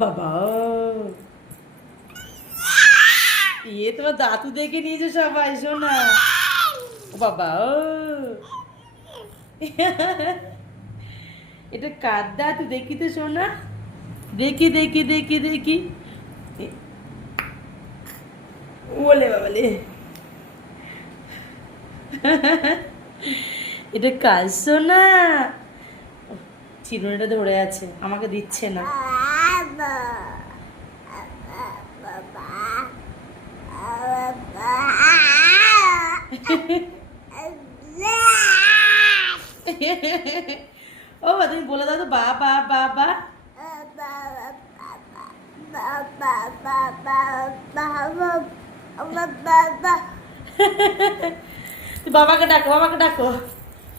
বাবা তোমার দাদু দেখে নিয়েছে সবাই, শোনা বাবা। এটা কার দাদু দেখি তো শোনা, দেখি দেখি দেখি দেখি। বলে বাবালে, এটা কার সোনা? চিরুনিটা ধরে আছে, আমাকে দিচ্ছে না। ও তুমি বলে দাও তো বাবা বাবা। বাবাকে ডাকো, বাবাকে ডাকো।